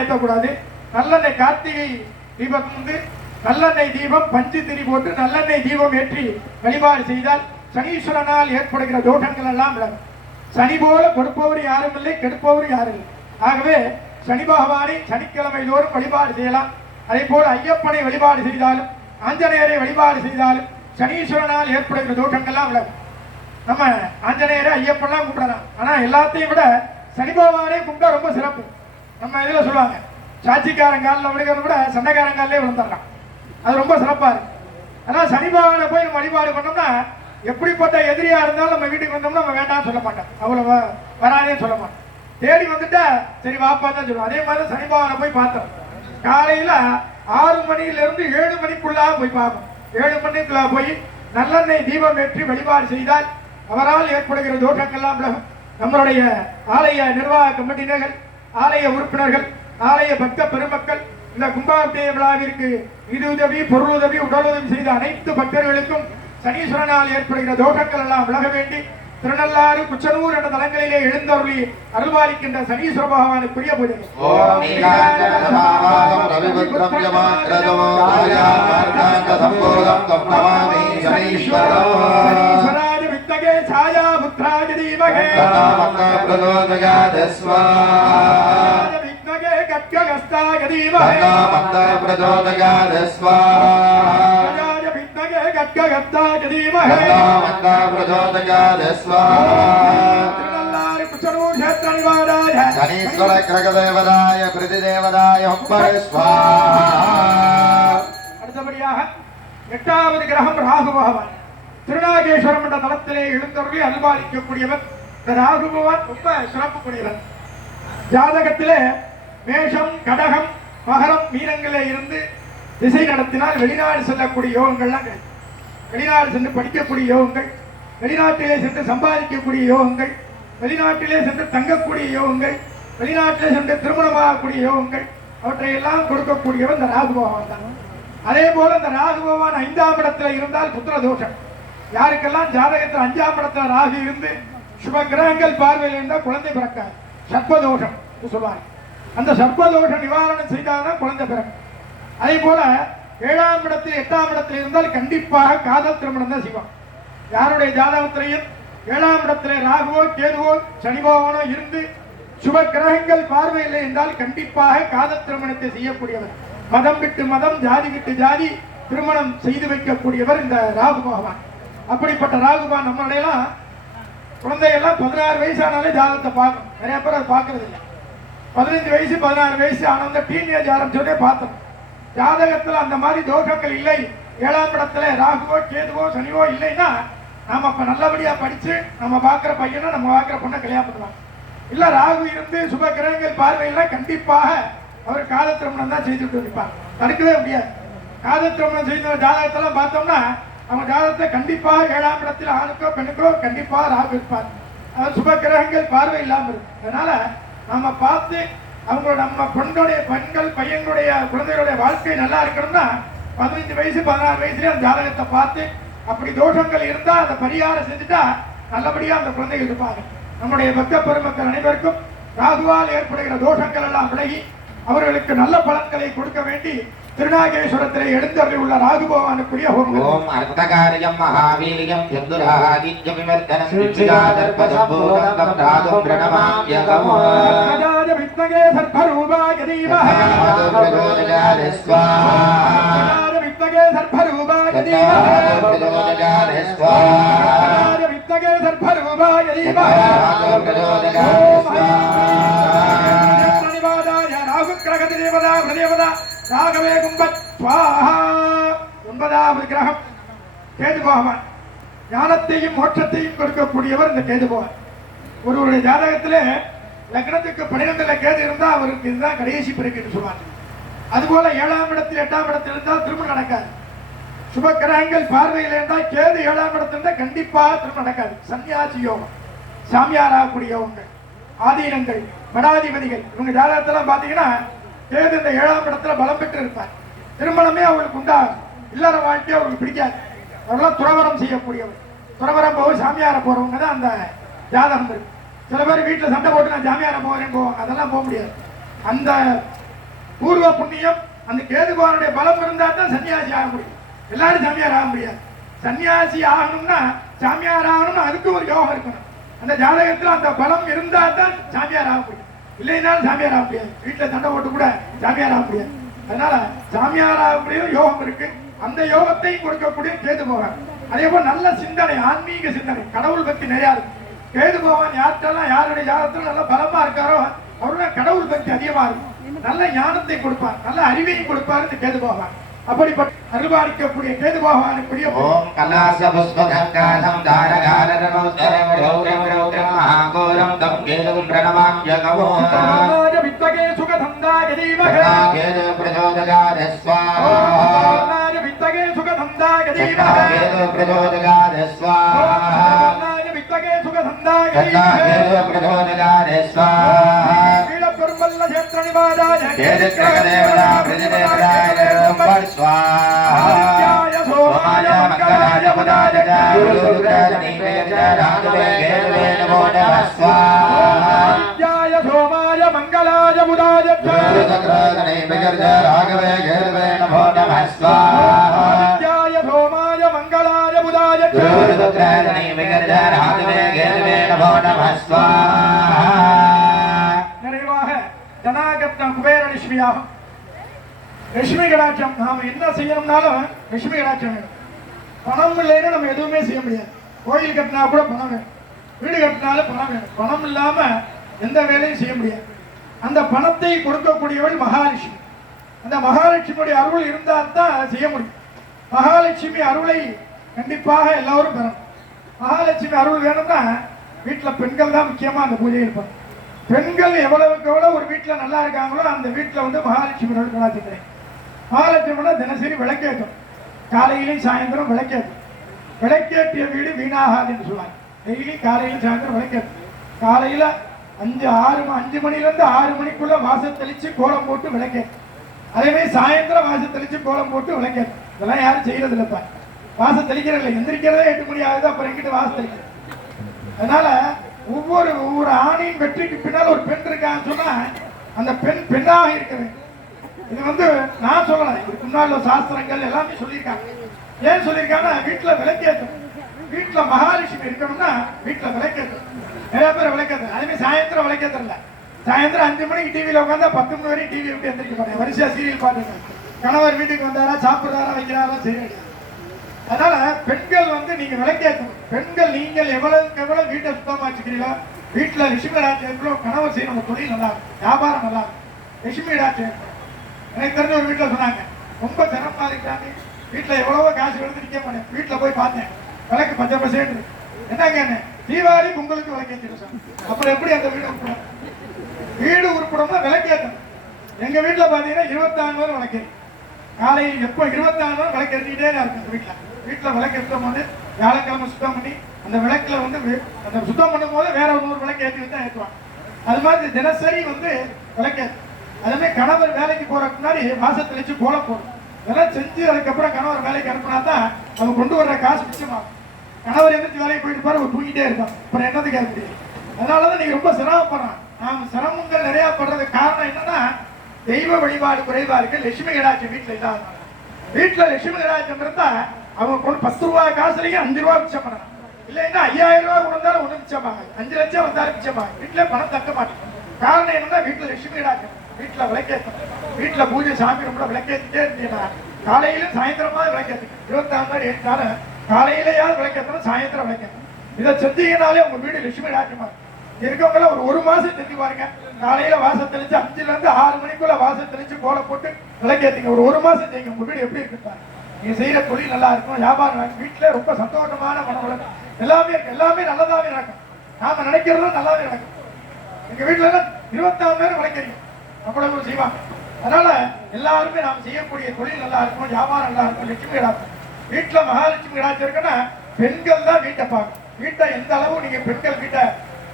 ஏற்றக்கூடாது. நல்லெண்ணெய் கார்த்திகை தீபம் வந்து நல்லெண்ணெய் தீபம் பஞ்சு திரி போட்டு நல்லெண்ணெய் தீபம் ஏற்றி வழிபாடு செய்தால் சனீஸ்வரனால் ஏற்படுகிற தோஷங்கள் எல்லாம் விலகும். சனி போல கொடுப்பவர் யாரும் இல்லை, கெடுப்பவர் யாரும் இல்லை. ஆகவே சனி பகவானை சனிக்கிழமை தோறும் வழிபாடு செய்யலாம். அதே போல ஐயப்பனை வழிபாடு செய்தாலும் ஆஞ்சநேயரை வழிபாடு செய்தாலும் சனீஸ்வரனால் ஏற்படுகிற தோஷங்கள்லாம் விலகும். நம்ம ஆஞ்சநேயரை ஐயப்பெல்லாம் கும்பிடலாம். ஆனா எல்லாத்தையும் விட சனி பகவானே கும்பிட்டா ரொம்ப சிறப்பு. நம்ம இதுல சொல்லுவாங்க சாட்சிக்காரங்காலில் விழுகிறத விட சண்டைக்காரங்காலே விழுந்துடலாம். அது ரொம்ப சிறப்பா இருக்கு. ஆனா சனி பகவானை போய் நம்ம வழிபாடு பண்ணோம்னா எப்படிப்பட்ட எதிரியா இருந்தாலும் நம்ம வீட்டுக்கு வந்தோம்னா நம்ம வேண்டாம்னு சொல்ல மாட்டோம், அவ்வளவு வராதேன்னு சொல்ல மாட்டோம். தேடி வந்துட்டா சரி வாப்பா தான் சொல்லுவோம். அதே மாதிரி சனி பகவானை போய் பார்த்தோம். காலையில 6 மணியிலிருந்து 7 மணிக்குள்ளா போய் பார்ப்போம். 7 மணிக்குள்ள போய் நல்லெண்ணெய் தீபம் ஏற்றி வழிபாடு செய்தால் அவரால் ஏற்படுகிற தோஷங்கள்லாம் விலகும். நம்மளுடைய ஆலய நிர்வாக கமிட்டினர்கள், ஆலய உறுப்பினர்கள், ஆலய பக்த பெருமக்கள் இந்த கும்பாபிஷேக விழாவிற்கு நிதியுதவி, பொருளுதவி, உடலுதவி செய்த அனைத்து பக்தர்களுக்கும் சனீஸ்வரனால் ஏற்படுகிற தோஷங்கள் எல்லாம் விலக வேண்டி திருநள்ளாறு, குச்சனூர் என்ற தலங்களிலே எழுந்தருளி அருள்பாலிக்கின்ற சனீஸ்வர பகவானுக்குரிய பூஜை. சனீஸ்வராய வித்மகே சாயா புத்ராய தீமகே வித்மகே கட்கஹஸ்தாய தீமகே கட்கஹஸ்தாய தீமகே திருநள்ளாறு குச்சனூர் கஷேத்திர நிவாராய சனீஸ்வர கிரகதேவதாய பிரதிதேவதாய அடுத்தபடியாக 8வது கிரகம் ராகு பகவான். திருநாகேஸ்வரம் என்ற தலத்திலே எழுந்தருளி அருள்பாலிக்கக்கூடியவர். இந்த ராகு பகவான் ரொம்ப சிறப்புக்குரியவர். ஜாதகத்திலே மேஷம், கடகம், மகரம், மீனங்களே இருந்து திசை நடத்தினால் வெளிநாடு செல்லக்கூடிய யோகங்கள்லாம் கிடைக்கும். வெளிநாடு சென்று படிக்கக்கூடிய யோகங்கள், வெளிநாட்டிலே சென்று சம்பாதிக்கக்கூடிய யோகங்கள், வெளிநாட்டிலே சென்று தங்கக்கூடிய யோகங்கள், வெளிநாட்டிலே சென்று திருமணமாகக்கூடிய யோகங்கள், அவற்றையெல்லாம் கொடுக்கக்கூடியவர் இந்த ராகு பகவான் தான். அதே போல இந்த ராகு பகவான் 5ஆம் இடத்துல இருந்தால் புத்திர தோஷம். யாருக்கெல்லாம் ஜாதகத்தில் 5ஆம் இடத்துல ராகு இருந்து சுப கிரகங்கள் பார்வையில் இருந்தால் குழந்தை பிறக்காது, சர்ப்பதோஷம் சொல்லுவாங்க. அந்த சர்ப்பதோஷ நிவாரணம் செய்தால்தான் குழந்தை பிறக்கும். அதே போல 7ஆம் இடத்தில் 8ஆம் இடத்தில் இருந்தால் கண்டிப்பாக காதல் திருமணம் தான் செய்வான். யாருடைய ஜாதகத்திலையும் 7ஆம் இடத்திலே ராகுவோ, கேதுவோ, சனி பகவானோ இருந்து சுப கிரகங்கள் பார்வையில்லை என்றால் கண்டிப்பாக காதல் திருமணத்தை செய்யக்கூடியவர். மதம் விட்டு மதம், ஜாதி விட்டு ஜாதி திருமணம் செய்து வைக்கக்கூடியவர் இந்த ராகு பகவான். அப்படிப்பட்ட ராகு பகவான் நம்மளையெல்லாம் குழந்தையெல்லாம் 16 வயசானாலே ஜாதகத்தை பார்க்கணும். நிறைய பேர் அதை பார்க்கறது இல்லை. 15 வயசு 16 வயசு ஆனந்த டீனேஜ் ஆரம்பிச்சோடனே பார்த்தோம். ஜாதகத்தில் அந்த மாதிரி தோஷங்கள் இல்லை, 7ஆம் இடத்துல ராகுவோ, கேதுவோ, சனிவோ இல்லைன்னா நாம அப்ப நல்லபடியா படிச்சு நம்ம பார்க்கிற பையனை, நம்ம பார்க்கிற பொண்ணை கல்யாணம் பண்ணலாம். இல்ல ராகு இருந்து சுப கிரகங்கள் பார்வையில் கண்டிப்பாக அவர் காத திருமணம் தான் செய்துட்டு இருப்பார், தடுக்கவே முடியாது. காத திருமணம் செய்த ஜாதகத்தெல்லாம் பார்த்தோம்னா அவங்க ஜாதகத்தை கண்டிப்பாக 7ஆம் இடத்தில் ஆணுக்கோ பெண்ணுக்கோ கண்டிப்பாக ராகு இருப்பார். அது சுப கிரகங்கள் பார்வை இல்லாமல் இருக்கு. அதனால நம்ம பார்த்து அவங்களோட நம்ம பெண்கள் பையனுடைய குழந்தைகளுடைய வாழ்க்கை நல்லா இருக்கணும்னா 15 வயசு 16 வயசுல அந்த ஜாதகத்தை பார்த்து அப்படி தோஷங்கள் இருந்தா அதை பரிகாரம் செஞ்சுட்டா நல்லபடியா அந்த குழந்தைகள் இருப்பாங்க. நம்முடைய பக்த பெருமக்கள் அனைவருக்கும் ராகுவால் ஏற்படுகிற தோஷங்கள் எல்லாம் விலகி அவர்களுக்கு நல்ல பலன்களை கொடுக்க வேண்டி திருநாகேஸ்வரத்திலே எழுந்தருளி உள்ள ராகு பகவானுக்குரிய ஓம் அர்த்தகாரியம் மகாவீரியம் யந்துராதித்ய விவர்த்தனம் வித்யாதர்பதம்பூதம் ராகம் பிரணமாம்யகம் ராஜாய வித்மகே சர்ப்பரூபாய தீமஹி பிரச்சோதயாத் ஸ்வாஹா ராஜாய வித்மகே சர்ப்பரூபாய தீமஹி பிரச்சோதயாத் ஸ்வாஹா ராஜாய வித்மகே சர்ப்பரூபாய தீமஹி பிரச்சோதயாத் ஸ்வாஹா ராகு கிரக தேவதா பிரதேவதா ராகவே கும்பத் ஸ்வாஹா. 9வது கிரகம் கேது பகவான். ஞானத்தையும் மோட்சத்தையும் கொடுக்கக்கூடியவர் இந்த கேது பகவான். ஒருவருடைய ஜாதகத்திலே லக்னத்துக்கு 12ல கேது இருந்தால் அவருக்கு இதுதான் கடைசி பிறகு என்று சொல்வாங்க. அதுபோல 7ஆம் இடத்தில் 8ஆம் இடத்தில் இருந்தால் திருமணம் நடக்காது. சுப கிரகங்கள் பார்வையில் இருந்தால் கேது 7ஆம் இடத்தில் இருந்தால் கண்டிப்பாக திருமணம் நடக்காது. சன்னியாசி யோகம், சாமியாராகக்கூடிய யோகங்கள், ஆதீனங்கள், மடாதிபதிகள் இவங்க ஜாதகத்தெல்லாம் பார்த்தீங்கன்னா கேது இந்த 7ஆம் இடத்துல பலம் பெற்று இருப்பார். திருமணமே அவங்களுக்கு உண்டாகும். இல்லற வாழ்க்கையை அவங்களுக்கு பிடிக்காது. அவர்களாம் துறவரம் செய்யக்கூடியவர். துறவரம் போக சாமியார போறவங்க தான் அந்த ஜாதகம் இருக்கு. சில பேர் வீட்டில் சண்டை போட்டு நான் சாமியார போகிறேன்னு போவாங்க. அதெல்லாம் போக முடியாது. அந்த பூர்வ புண்ணியம் அந்த கேதுபகவானுடைய பலம் இருந்தா தான் சன்னியாசி ஆக முடியும். எல்லாரும் சாமியார் ஆக முடியாது. சன்னியாசி ஆகணும்னா சாமியார் ஆகணும்னா அதுக்கு ஒரு யோகம் இருக்கணும். அந்த ஜாதகத்துல அந்த பலம் இருந்தா தான் சாமியார் ஆக முடியும். இல்லைனாலும் சாமியார் ஆக முடியாது. வீட்டுல சண்டை போட்டு கூட சாமியார் ஆக முடியாது. அதனால சாமியார் ஆக முடியும் யோகம் இருக்கு. அந்த யோகத்தையும் கொடுக்கக்கூடிய கேது பகவான். அதே போல நல்ல சிந்தனை, ஆன்மீக சிந்தனை, கடவுள் பக்தி நிறையா இருக்கு. கேது பகவான் யார்கிட்டலாம் யாருடைய ஜாதகத்துல நல்லா பலமா இருக்காரோ அவருடைய கடவுள் பக்தி அதிகமா இருக்கும். நல்ல ஞானத்தை கொடுப்பார், நல்ல அறிவையும் கொடுப்பார் இந்த கேது பகவான். அப்படிப்பட்ட அருள்பாலிக்கக்கூடிய கேது பகவானுக்குரிய ஓம் கலாச புஷ்பகங்காதம் தாரகாரரமௌதரம் ரௌரம் ரௌரம் மகாகோரம் தம் கேதும் பிரணமாம்யகமோ வித்வகே சுகதந்தாய தீமஹே கேது பிரச்சோதயாத ஸ்வாஹா வித்வகே சுகதந்தாய தீமஹே கேது பிரச்சோதயாத ஸ்வாஹா வித்வகே சுகதந்தாய தீமஹே கேது பிரச்சோதயாத ஸ்வாஹா பெருமல்ல சேத்திர நிவாதாய கேது கிரகதேவதா பிரஜதேவதாய நமः स्वाहा सोमाय मंगलाय बुधाय गुरुरुद्राजनी वेदराघवे केतवे नमो नमः स्वाहा जय सोमाय मंगलाय बुधाय गुरुरुद्राजनी वेदराघवे केतवे नमो नमः स्वाहा जय सोमाय मंगलाय बुधाय गुरुरुद्राजनी वेदराघवे केतवे नमो नमः स्वाहा நிறைவாக ஜனாகத்ன குபேர லட்சுமியாகும். லட்சுமி கடாட்சம் நாம என்ன செய்யணும்னாலும் லட்சுமி கடாட்சம் வேணும். பணம் இல்லைன்னு நம்ம எதுவுமே செய்ய முடியாது. கோயில் கட்டினா கூட பணம் வேணும், வீடு கட்டினாலும் பணம் வேணும். பணம் இல்லாம எந்த வேலையும் செய்ய முடியாது. அந்த பணத்தை கொடுக்கக்கூடியவள் மகாலட்சுமி. அந்த மகாலட்சுமியுடைய அருள் இருந்தால் தான் செய்ய முடியும். மகாலட்சுமி அருளை கண்டிப்பாக எல்லாரும் பெறணும். மகாலட்சுமி அருள் வேணும்னா வீட்டில் பெண்கள் தான் முக்கியமாக அந்த பூஜை இருப்பாங்க. பெண்கள் எவ்வளவுக்கு எவ்வளவு ஒரு வீட்டில் நல்லா இருக்காங்களோ அந்த வீட்டில் வந்து மகாலட்சுமி கலாச்சிக்கிறேன். மகாலட்சுமினா தினசரி விளக்கேற்றும், காலையிலையும் சாயந்தரம் விளக்கேற்றும். விளக்கேற்றிய வீடு வீணாகாதுன்னு சொல்லுவாங்க. டெய்லி காலையிலும் சாயந்தரம் விளக்கேற்றும். காலையில் 5 மணிலேருந்து 6 மணிக்குள்ள வாசல் தெளித்து கோலம் போட்டு விளக்கேற்றும். அதேமாதிரி சாயந்தரம் வாசல் தெளித்து கோலம் போட்டு விளக்கேற்றும். இதெல்லாம் யாரும் செய்யறது இல்லைப்பா. வாசல் தெளிக்கிறது இல்லை, எந்திரிக்கிறதே 8 மணி ஆகுது, அப்புறம் எங்கிட்ட வாசல் தெளிக்கிறது. அதனால ஒவ்வொரு ஆணின் வெற்றிக்கு பின்னால் ஒரு பெண் இருக்கான்னு சொன்னா அந்த பெண் பெண்ணாக இருக்க வேண்டும். இது வந்து நான் சொல்லலாம், இதுக்கு முன்னாள் சாஸ்திரங்கள் எல்லாமே சொல்லியிருக்காங்க. ஏன் சொல்லியிருக்காங்கன்னா வீட்டுல விளக்கேற்றும். வீட்டுல மகாலட்சுமி இருக்கணும்னா வீட்டுல விளக்கேற்றும். நிறைய பேர் விளக்கேற்று. அதுமாதிரி சாயந்தரம் விளக்கேற்றல. சாயந்தரம் 5 மணிக்கு டிவியில உட்காந்தா 10 மணி வரைக்கும் டிவி விட்டு எந்திரிக்க மாட்டேன். வரிசையா சீரியல் பார்த்துங்க. கணவர் வீட்டுக்கு வந்தாரா, சாப்பிட்றாரா, வைக்கிறாரா, சரி. அதனால பெண்கள் வந்து நீங்க விளக்கேற்றணும். பெண்கள் நீங்கள் எவ்வளவுக்கு எவ்வளவு வீட்டை சுத்தமா வச்சுக்கிறீங்களோ, வீட்டுல லட்சுமி ராஜ்யம் கணவர் செய்யணும். நம்ம தொழில் நல்லா இருக்கும், வியாபாரம் நல்லா இருக்கும். லட்சுமி ராஜ்யம் எனக்கு தெரிஞ்ச ஒரு வீட்டுல சொன்னாங்க, ரொம்ப சிரமமா இருக்காங்க. வீட்டுல எவ்வளவோ காசு எடுத்து நிக்க மாட்டேன். வீட்டுல போய் பார்த்தேன், விளக்கு 10% என்னங்க தீபாவளி பொங்கலுக்கு விளக்கேற்றிட்டு. அப்புறம் எப்படி அந்த வீடு உருப்படும்? வீடு உருப்படம்னா விளக்கேற்றணும். எங்க வீட்டுல பாத்தீங்கன்னா 24 நேரம் விளக்கேறி காலையில் எப்போ 24 நேரம் விளக்கேற்றிட்டே இருக்கும். வீட்டுல விளக்கேற்றும் போது வியாழக்கிழமை சுத்தம் பண்ணி அந்த விளக்குல வந்து அந்த சுத்தம் பண்ணும் போது வேற ஒரு 100 விளக்கு ஏற்றி தான் ஏற்றுவாங்க. அது மாதிரி தினசரி வந்து விளக்கேற்றும். அதுமே கணவர் வேலைக்கு போறதுக்கு முன்னாடி வாசத்தை வச்சு கோலம் போடும். இதெல்லாம் செஞ்சு அதுக்கப்புறம் கணவர் வேலைக்கு அனுப்பினா தான் அவங்க கொண்டு வர்ற காசு மிச்சமாகும். கணவர் எந்திரிச்சு வேலைக்கு போயிட்டு பாரு, ஒரு தூங்கிட்டே இருப்பாங்க. அப்புறம் என்னது கேட்க முடியும்? அதனாலதான் நீங்க ரொம்ப சிரமப்படுறான். நாம சிரமங்கள் நிறைய படுறதுக்கு காரணம் என்னன்னா தெய்வ வழிபாடு குறைவா இருக்கு. லட்சுமி கடாட்சியம் வீட்டுல இல்லாத. வீட்டுல லட்சுமி கடாட்சியம் இருந்தா அவங்க கொண்டு 10 ரூபாய் காசுலயும் 5 ரூபாய் மிச்சம் பண்ணலாம். இல்லைன்னா 5000 ரூபாய் கொடுத்தாலும் ஒண்ணு மிச்சமாங்க. 5 லட்சம் வந்தாலும் மிச்சமாங்க. வீட்டுல பணம் தக்க மாட்டேன். காரணம் என்னன்னா வீட்டுல லட்சுமி கடாட்சியம். வீட்டுல விளக்கேற்றணும். வீட்டுல பூஜை சாமி ரொம்ப விளக்கேற்றிட்டே இருந்தீங்கன்னா காலையிலும் சாயந்தரமா விளக்கேற்றணும். 24 மணி 7 நாள் காலையிலேயாவது விளக்கேற்றணும், சாயந்தரம் விளக்கேற்றணும். இதை செஞ்சீங்கனாலே உங்க வீடு லட்சுமி கடாட்சியமா இருக்கவங்கள ஒரு மாசம் செஞ்சு பாருங்க. காலையில வாசல் தெளிச்சு 5 ல இருந்து 6 மணிக்குள்ள வாசல் தெளிச்சு கோலம் போட்டு விளக்கேற்றிங்க. ஒரு மாசம் செய்யுங்க. உங்க வீடு எப்படி இருக்கு? நீங்க செய்யற தொழில் நல்லா இருக்கும், வியாபாரம் வீட்டுல ரொம்ப சந்தோஷமான மனம் எல்லாமே இருக்கு. எல்லாமே நல்லதாவே நடக்கும். நாம நினைக்கிறதும் நல்லாவே நடக்கும். எங்க வீட்டுல 24 நேரம் விளக்கறீங்க, அவ்வளவு செய்வாங்க. அதனால எல்லாருமே நாம் செய்யக்கூடிய தொழில் நல்லா இருக்கும், வியாபாரம் நல்லா இருக்கும். லட்சுமி கடாட்சியம் வீட்டுல மகாலட்சுமி கடாட்சியம் இருக்குன்னா பெண்கள் தான் வீட்டை பார்க்கணும். வீட்டை எந்த அளவு நீங்க பெண்கள் வீட்டை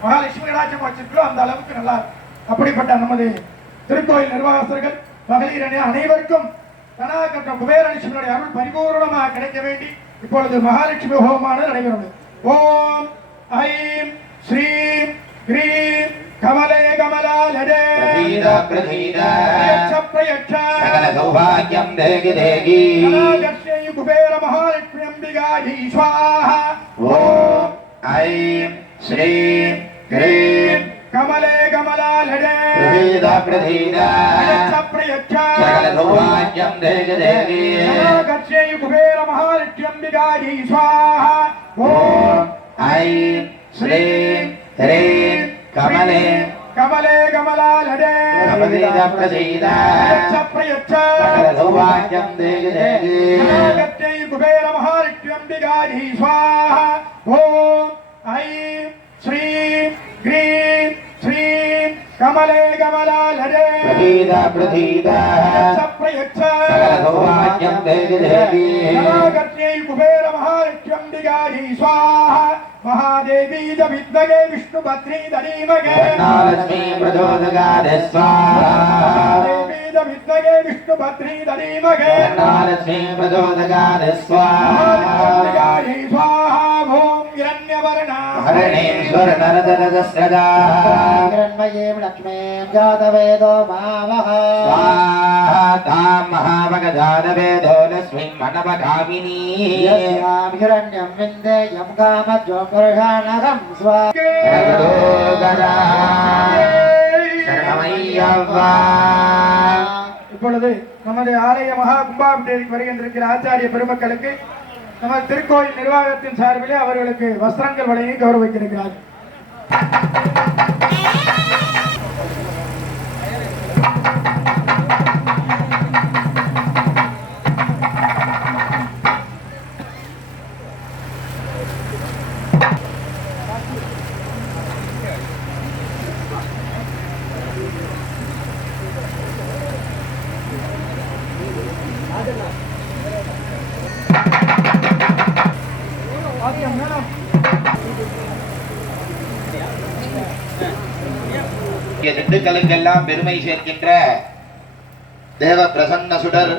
மகாலட்சுமி கடாட்சியம் வச்சிருக்கோ அந்த அளவுக்கு நல்லா இருக்கும். அப்படிப்பட்ட நமது திருக்கோயில் நிர்வாகஸ்தர்கள் மகளிர் அணி அனைவருக்கும் கனகக்கட்ட குபேரலட்சுமியுடைய அருள் பரிபூர்ணமாக கிடைக்க வேண்டி இப்பொழுது மகாலட்சுமி ஹோமானது நடைபெறும். ஓம் ஐம் ஸ்ரீம் கிரீம் कमले कमलालये प्रसीद प्रसीद प्रयच्छ सकल सौभाग्यं देहि देहि कलाकर्ष्यै कुबेर महालक्ष्म्यम्बिकायै स्वाहा ॐ ऐं श्रीं ह्रीं कमले कमलालये प्रसीद प्रसीद प्रयच्छ सकल सौभाग्यं देहि देहि कलाकर्ष्यै कुबेर महालक्ष्म्यम्बिकायै स्वाहा ॐ ऐं श्रीं ह्रीं कमले कमले कमलालये प्रसीद प्रसीद प्रयच्छ सकल सौभाग्यं देहि देहि कलाकर्ष्यै कुबेर महालक्ष्म्यम्बिकायै स्वाहा ॐ ऐं श्रीं ह्रीं श्रीं कमले कमलालये प्रसीद प्रसीद प्रयच्छ सकल सौभाग्यं देहि देहि कलाकर्ष्यै कुबेर महालक्ष्म्यम्बिकायै स्वाहा महादेवी च विद्महे विष्णुभद्री धीमहे धन्नालक्ष्मी प्रचोदयात् स्वाहा देवी च विद्महे विष्णुभद्री धीमहे धन्नालक्ष्मी प्रचोदयात् स्वाहा महालक्ष्म्यम्बिकायै स्वाहा ॐ हिरण्यवर्णा हरणेश्वर नरदरदस्रजा हिरण्मयीं लक्ष्मीं जातवेदो भावः स्वाहा तां महाभगजातवेदो लक्ष्मीं मनवकामिनी यस्यां हिरण्यं विन्देयं कामज्योतिर्षाणकं स्वा जगदोगरा शरणमय्यव्वा இப்பொழுது நமது ஆலய மகா கும்பாபிஷேகம் வருகின்றிருக்கிற ஆச்சாரிய பெருமக்களுக்கு நமது திருக்கோயில் நிர்வாகத்தின் சார்பிலே அவர்களுக்கு வஸ்திரங்கள் வழங்கி கௌரவித்திருக்கிறார்கள். திண்டுக்கலுக்கெல்லாம் பெருமை சேர்க்கின்ற தேவ பிரசன்ன சுடர்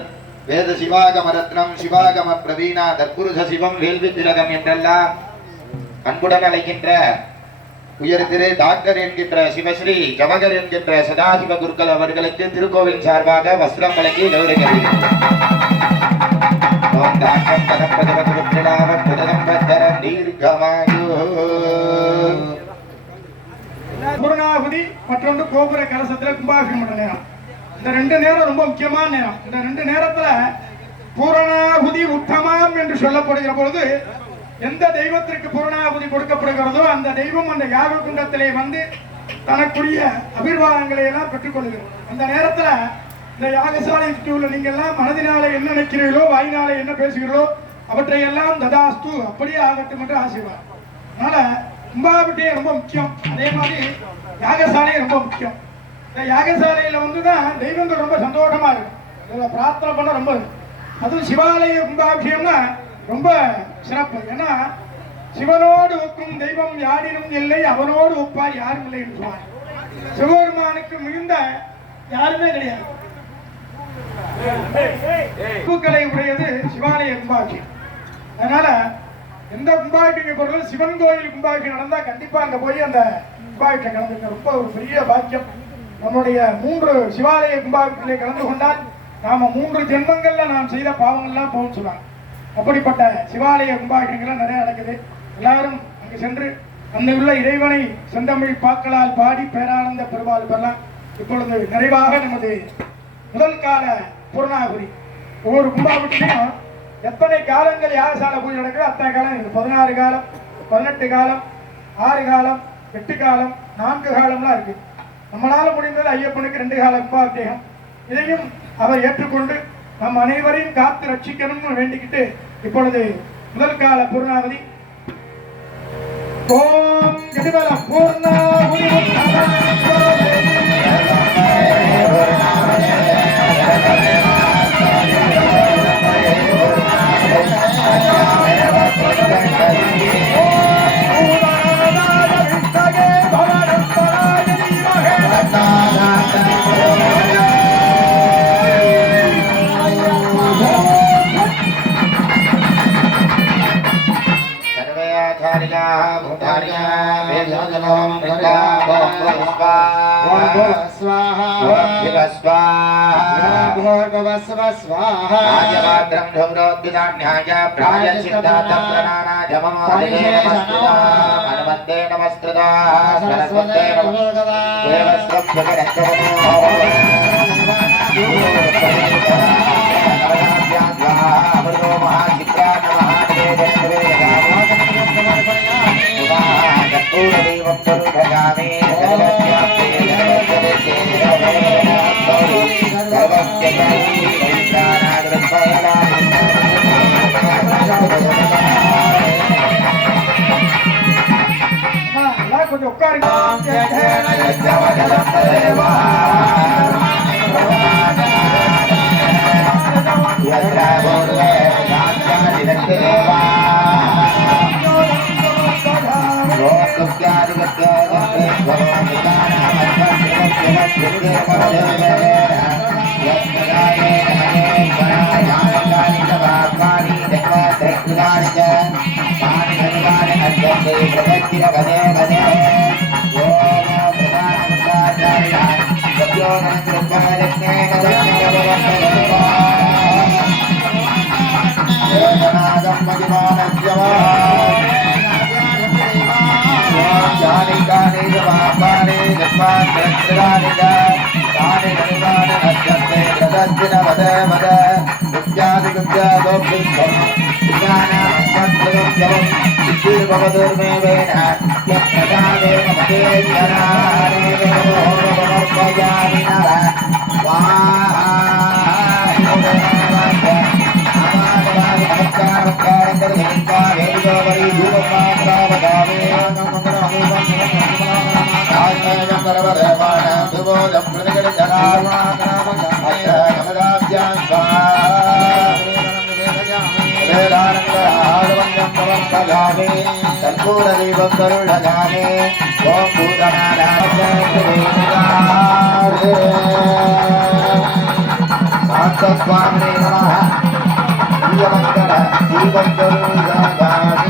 வேத சிவாகம ரத்னம் சிவாகம பிரவீணா தற்புருஷ சிவம் வேள்வி திலகம் என்றெல்லாம் அன்புடன் அழைக்கின்ற உயர் திரு டாக்டர் என்கின்ற சிவஸ்ரீ ஜவகர் என்கின்ற சதாசிவ குருக்கள் அவர்களுக்கு திருக்கோவில் சார்பாக வஸ்திரம் வழங்கி கௌரவிக்கிறது. பூர்ணாகுதி மற்றொன்று கோபுர கலசத்துல கும்பாபிஷேகம் பண்ற நேரம். இந்த ரெண்டு நேரம் ரொம்ப முக்கியமான நேரம். இந்த ரெண்டு நேரத்துல பூரணாகுதி உத்தமம் என்று சொல்லப்படுகிற பொழுது எந்த தெய்வத்திற்கு பூரணாகுதி கொடுக்கப்படுகிறதோ அந்த தெய்வம் அந்த யாக குண்டத்திலே வந்து தனக்குரிய அபிர்வாகங்களை எல்லாம் பெற்றுக்கொள்கிறது. அந்த நேரத்துல இந்த யாகசாலை உள்ள நீங்க எல்லாம் மனதினாலே என்ன நினைக்கிறீர்களோ வாயினாலே என்ன பேசுகிறீர்களோ அவற்றையெல்லாம் ததாஸ்து அப்படியே ஆகட்டும் என்று ஆசீர்வாதம். அதனால கும்பாபிஷேகம் ரொம்ப முக்கியம். அதே மாதிரி யாகசாலை ரொம்ப முக்கியம். இந்த யாகசாலையில வந்துதான் தெய்வங்கள் ரொம்ப சந்தோஷமா இருக்கும். இதுல பிரார்த்தனை பண்ண ரொம்ப அதுவும் சிவாலய கும்பாபிஷேகம்னா ரொம்ப சிறப்பு. ஏன்னா சிவனோடு ஒக்கும் தெய்வம் யாரிலும் இல்லை, அவனோடு ஒப்பார் யாரும் இல்லை என்று சொல்வார். சிவபெருமானுக்கு மிகுந்த யாருமே கிடையாது. பூக்களை உடையது சிவாலய கும்பாபிஷேகம். அதனால எந்த கும்பாபிஷேக பொருளும் சிவன் கோயில் கும்பாபிஷேகம் நடந்தா கண்டிப்பா அங்க போய் அந்த கும்பாபிஷேகம் கலந்துக்க ரொம்ப ஒரு பெரிய பாக்கியம். நம்முடைய 3 சிவாலய கும்பாபிஷேகத்திலே கலந்து கொண்டால் நாம 3 ஜென்மங்கள்ல நாம் செய்த பாவங்கள்லாம் போகும் சொல்லுவாங்க. அப்படிப்பட்ட சிவாலய கும்பாபிஷேகங்கள்லாம் நிறைய நடக்குது. எல்லாரும் அங்கு சென்று அந்த உள்ள இறைவனை செந்தமிழ் பாக்களால் பாடி பேரானந்த பெருமாள் பெறலாம். இப்பொழுது நிறைவாக நமது முதல் கால பூர்ணாகுதி ஒவ்வொரு கும்பாபிஷேகம் எத்தனை காலங்கள் யாகசாலை பூஜை நடக்குது அத்தனை காலம் இருக்கு. 16 காலம், 18 காலம், 6 காலம், 8 காலம், 4 காலம்லாம் இருக்கு. நம்மளால முடிந்தது ஐயப்பனுக்கு 2 கால கும்பாபிஷேகம். இதையும் அவர் ஏற்றுக்கொண்டு நம் அனைவரையும் காத்து ரட்சிக்கணும்னு வேண்டிக்கிட்டு இப்பொழுது முதல் கால பூர்ணாவதி ஓம் எதிபல பூர்ணாவதி सर्वयाचार्याः भूतार्याः वेदान्तमों वृन्दावों पुष्पा स्वाहा ओम शिव स्वाहा भोर्भुवः स्वाहा राजमात्रं धौरोद्धान्याय प्रायश्चित्तार्थं प्रणानाय मम हनुमते नमस्कृता सरस्वते नमस्कृता देवस्वं जगन्नाथो अमृतो महाचित्रा नमः पूर्णदेवं करुणयामि கொஞ்சம் உட்காருங்க कर्पूरदीपं करुणगामे ओम भूतनाथस्वामिने नमः दीपमंगल दीपं करुणगामे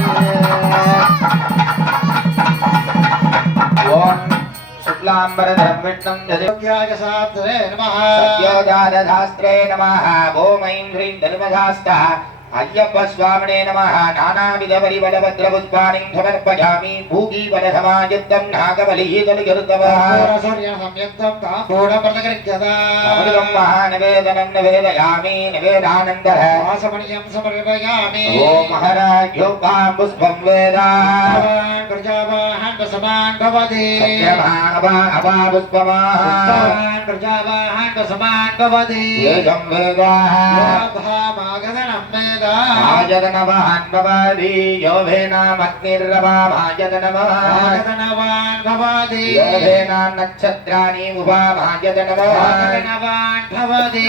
ओम शुक्लांबरधरं विष्णुं योग्यागशास्त्रे नमः सत्योजातशास्त्रे नमः ओम ऐं ह्रीं धर्मशास्त्रः अय्यप्प स्वामिने नमः नानाविध परिबलभद्र पुष्पाणि समर्पयामि भूगीबलसमायुक्तं नागबलिदलगर्तवः सूर्यसंयुक्तं ताम्बूलप्रदगृह्यता अमृतं महानिवेदनं निवेदयामि निवेदानन्दः वासमणियं समर्पयामि ओम हराभ्यो पुष्पं वेदा प्रजावाहन समान भवति सत्यमानवा पुष्पमाः प्रजावाहन समान भवति वेदं वेदा भामागदनं वेद आयतनवान् भवति यो भेनामग्निर्रवामायतनवान् भवति यो भेनान्नक्षत्राणि उभामायतनवान् भवति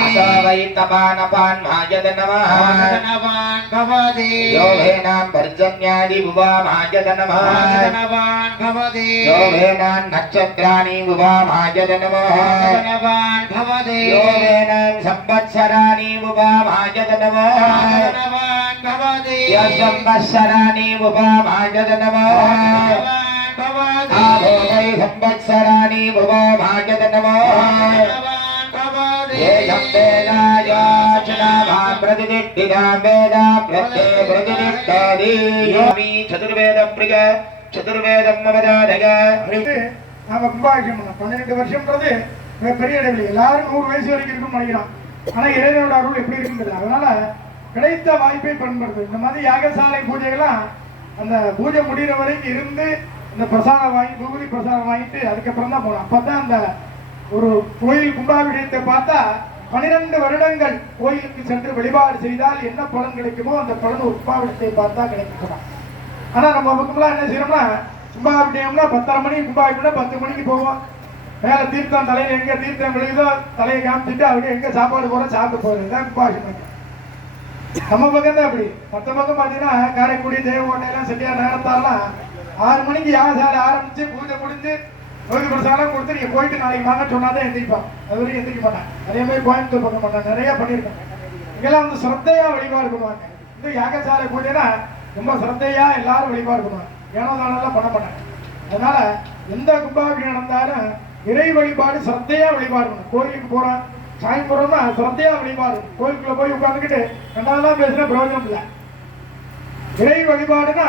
वै तपानपान् मायतनवान् भवति यो भेनां पर्जन्यादि उभामायतनवान् भवति यो भेनान्नक्षत्राणि उभामायतनवान् भवति यो भेनां संवत्सराणि उभामायतनवान् भवति संवत्सराणि उभामायतनवान् आभो वै संवत्सराणि उभामायतनवान् ये चतुर्वेदं प्रिय चतुर्वेदं ममदादय நாம கும்பாபிஷேகம் பண்ணோம் 12 வருஷம்ன்றது பெரிய இடைவெளி எல்லாரும் 100 வயசு வரைக்கும் இருக்கும்னு நினைக்கிறோம் ஆனா இறைவனோட அருள் எப்படி இருக்குன்னு அதனால கிடைத்த வாய்ப்பை பயன்படுத்து இந்த மாதிரி யாகசாலை பூஜைகள்லாம் அந்த பூஜை முடிகிற வரைக்கும் இருந்து இந்த பிரசாதம் வாங்கி பூபதி பிரசாதம் வாங்கிட்டு அதுக்கப்புறம் தான் போகணும் அப்பதான் அந்த ஒரு கோயில் கும்பாபிஷேகத்தை பார்த்தா 12 வருடங்கள் கோயிலுக்கு சென்று வழிபாடு செய்தால் என்ன பலன் கிடைக்குமோ அந்த பலன் ஒரு கும்பாபிஷேகத்தை பார்த்தா கிடைக்கும். ஆனா நம்ம பக்கம்லாம் என்ன செய்யறோம்னா கும்பாபிஷேகம்னா 10:30 மணிக்கு கும்பாபிஷேகம் 10 மணிக்கு போவோம். மேல தீர்த்தம் தலையில எங்க தீர்த்தம் விழுதோ தலையை காமிச்சிட்டு அப்படியே எங்க சாப்பாடு போற சாப்பிட்டு போறது தான் கும்பாபிஷேகம். நம்ம பக்கம் தான் அப்படி. மற்ற பக்கம் பாத்தீங்கன்னா காரைக்குடி தேவகோட்டை எல்லாம் சரியா நேரத்தாலாம் 6 மணிக்கு யாகசாலை ஆரம்பிச்சு பூஜை முடிஞ்சு நோய் பிரசாதம் கொடுத்து நீங்க போயிட்டு நாளைக்கு வாங்க சொன்னாதான் எந்திரிப்பான். அது வரைக்கும் எந்திரிக்க மாட்டாங்க. அதே மாதிரி கோயம்புத்தூர் பக்கம் மாட்டாங்க, நிறைய பண்ணியிருக்காங்க. இங்கெல்லாம் வந்து சிரத்தையா வழிபாடு பண்ணுவாங்க. இந்த யாகசாலை பூஜைனா ரொம்ப சிரத்தையா எல்லாரும் வழிபாடு பண்ணுவாங்க. ஏனோ தானெல்லாம் பண்ண மாட்டாங்க. அதனால எந்த கும்பாபிஷேகம் நடந்தாலும் இறை வழிபாடு சிரத்தையா வழிபாடு பண்ணணும். கோயிலுக்கு போறோம், சாமி போறோம்னா சிரத்தையா வழிபாடு. கோயிலுக்குள்ள போய் உட்கார்ந்துக்கிட்டு ரெண்டாவதெல்லாம் பேசுனா பிரயோஜனம் இல்லை. இறை வழிபாடுனா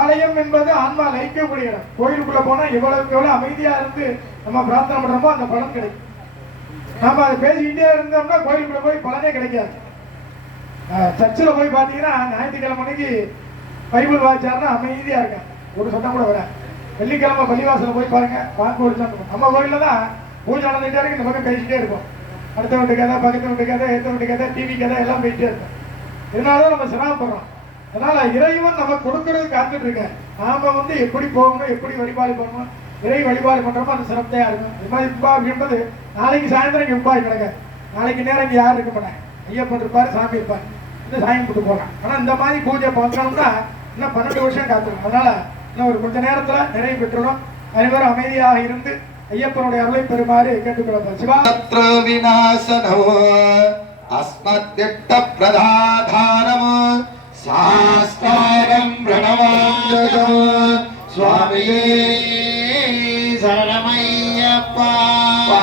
ஆலயம் என்பது ஆன்மா லயிக்கக்கூடிய இடம். கோயிலுக்குள்ள போனா எவ்வளவுக்கு எவ்வளவு அமைதியா இருந்து நம்ம பிரார்த்தனை பண்றோமோ அந்த பலன் கிடைக்கும். நாம அதை பேசிக்கிட்டே இருந்தோம்னா கோயிலுக்குள்ள போய் பலனே கிடைக்காது. சர்ச்சில் போய் பார்த்தீங்கன்னா ஞாயிற்றுக்கிழமை அன்னைக்கு பைபிள் வாய்ச்சாருன்னா அமைதியா இருக்காங்க, ஒரு சட்டம் கூட வர. வெள்ளிக்கிழமை பள்ளிவாசல போய் பாருங்க, பார்க்க ஒரு சட்டம். நம்ம கோயில தான் பூஜை நடந்துகிட்டே இருக்கு, இந்த பக்கம் பேசிக்கிட்டே இருக்கும். அடுத்த வீட்டு கதை, பக்கத்து வீட்டு கதை, ஏற்ற வீட்டு கதை, டிவி கதை எல்லாம் பேசிட்டே இருக்கும். இதனாலதான் நம்ம சிரமப்படுறோம். அதனால இறைவன் நம்ம கொடுக்கறது காத்துட்டு இருக்க. நாம எப்படி போகணும், எப்படி வழிபாடு பண்ணணும், இறை வழிபாடு பண்றோமோ அது சிறப்பையா இருக்கும். இது மாதிரி உப்பா அப்படின்றது நாளைக்கு சாயந்தரம் இங்க உப்பாய் கிடக்காது. நாளைக்கு நேரம் இங்க யாரும் இருக்க மாட்டாங்க, ஐயப்பன் இருப்பாரு, சாமி இருப்பாரு, இந்த சாமி போட்டு போகலாம். ஆனா இந்த மாதிரி பூஜை பண்ணணும்னா இன்னும் 12 வருஷம் காத்துக்கணும். அதனால இன்னும் ஒரு கொஞ்ச நேரத்துல நிறைவு பெற்றுடும். அனைவரும் அமைதியாக இருந்து ஐயப்பனுடைய அருளை பெறுமாறு கேட்டுக்கொள்ளப்படும். சிவா விநாசனோ அஸ்மத்யட்ட பிரதாதாரம் சாஸ்தாரம் பிரணவாம் சுவாமியே சரணமையப்பா.